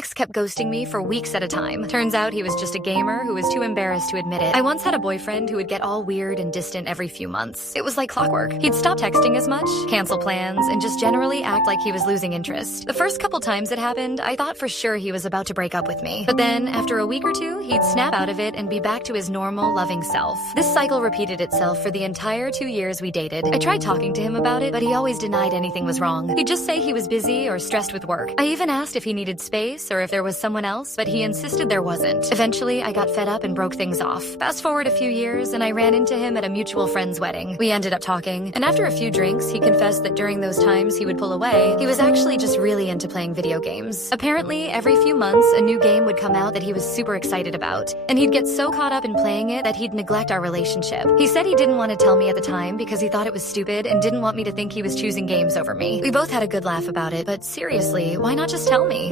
ex kept ghosting me for weeks at a time. Turns out he was just a gamer who was too embarrassed to admit it. I once had a boyfriend who would get all weird and distant every few months. It was like clockwork. He'd stop texting as much, cancel plans, and just generally act like he was losing interest. The first couple times it happened, I thought for sure he was about to break up with me. But then, after a week or two, he'd snap out of it and be back to his normal, loving self. This cycle repeated itself for the entire 2 years we dated. I tried talking to him about it, but he always denied anything was wrong. He'd just say he was busy or stressed with work. I even asked if he needed space or if there was someone else, but he insisted there wasn't. Eventually, I got fed up and broke things off. Fast forward a few years, and I ran into him at a mutual friend's wedding. We ended up talking, and after a few drinks, he confessed that during those times he would pull away, he was actually just really into playing video games. Apparently, every few months, a new game would come out that he was super excited about, and he'd get so caught up in playing it that he'd neglect our relationship. He said he didn't want to tell me at the time because he thought it was stupid and didn't want me to think he was choosing games over me. We both had a good laugh about it, but seriously, why not just tell me?